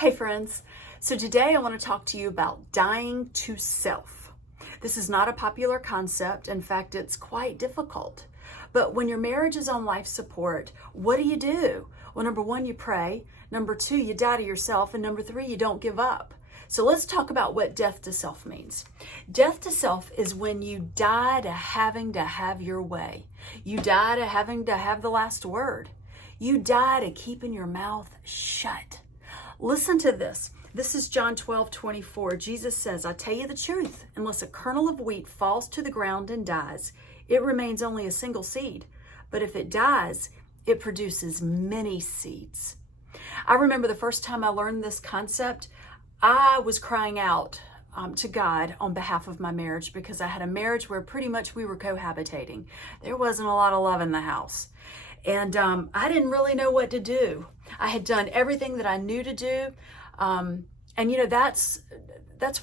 Hey friends, so today I want to talk to you about dying to self. This is not a popular concept. In fact, it's quite difficult. But when your marriage is on life support, what do? Well, number one, you pray. Number two, you die to yourself. And number three, you don't give up. So let's talk about what death to self means. Death to self is when you die to having to have your way. You die to having to have the last word. You die to keeping your mouth shut. Listen to this. This is John 12:24. Jesus says, I tell you the truth, unless a kernel of wheat falls to the ground and dies, it remains only a single seed. But if it dies, it produces many seeds. I remember the first time I learned this concept, I was crying out to God on behalf of my marriage because I had a marriage where pretty much we were cohabitating. There wasn't a lot of love in the house. And I didn't really know what to do. I had done everything that I knew to do. And you know, that's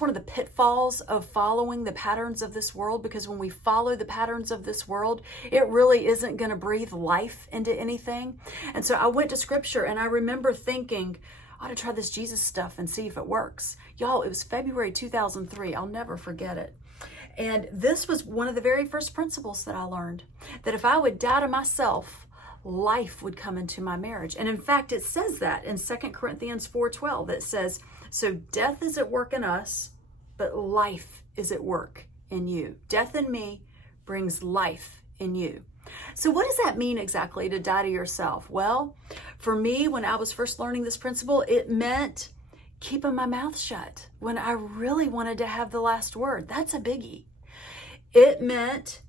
one of the pitfalls of following the patterns of this world, because when we follow the patterns of this world, it really isn't going to breathe life into anything. And so I went to scripture and I remember thinking, I ought to try this Jesus stuff and see if it works. Y'all, it was February 2003. I'll never forget it. And this was one of the very first principles that I learned, that if I would die to myself, life would come into my marriage. And in fact, it says that in 2 Corinthians 4:12, it says, so death is at work in us, but life is at work in you. Death in me brings life in you. So what does that mean exactly, to die to yourself? Well, for me, when I was first learning this principle, it meant keeping my mouth shut when I really wanted to have the last word. That's a biggie. It meant,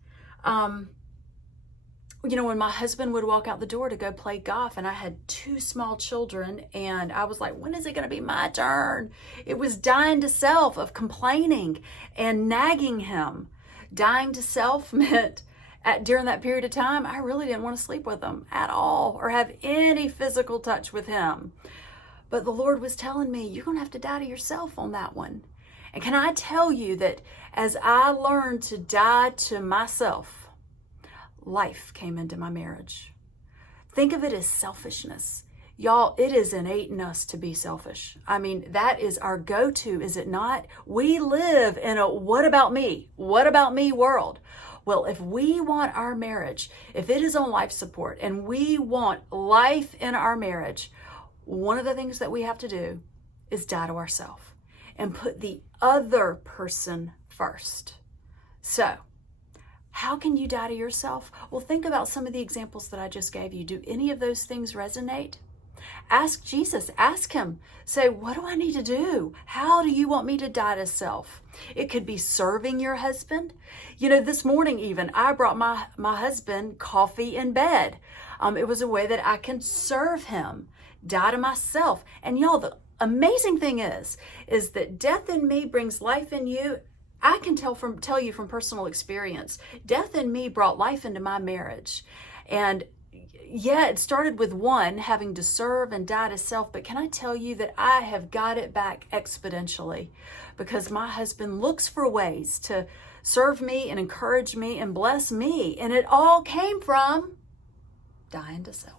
when my husband would walk out the door to go play golf, and I had 2 small children, and I was like, when is it going to be my turn? It was dying to self of complaining and nagging him. Dying to self meant during that period of time, I really didn't want to sleep with him at all or have any physical touch with him. But the Lord was telling me, you're going to have to die to yourself on that one. And can I tell you that as I learned to die to myself, life came into my marriage. Think of it as selfishness. Y'all, it is innate in us to be selfish. I mean, that is our go-to, is it not? We live in a what about me? What about me world? Well, if we want our marriage, if it is on life support and we want life in our marriage, one of the things that we have to do is die to ourselves and put the other person first. So, how can you die to yourself? Well, think about some of the examples that I just gave you. Do any of those things resonate? Ask Jesus, ask him, say, what do I need to do? How do you want me to die to self? It could be serving your husband. This morning even, I brought my husband coffee in bed. It was a way that I can serve him, die to myself. And y'all, the amazing thing is that death in me brings life in you. I can tell you from personal experience, death in me brought life into my marriage. And yeah, it started with one having to serve and die to self, but can I tell you that I have got it back exponentially, because my husband looks for ways to serve me and encourage me and bless me, and it all came from dying to self.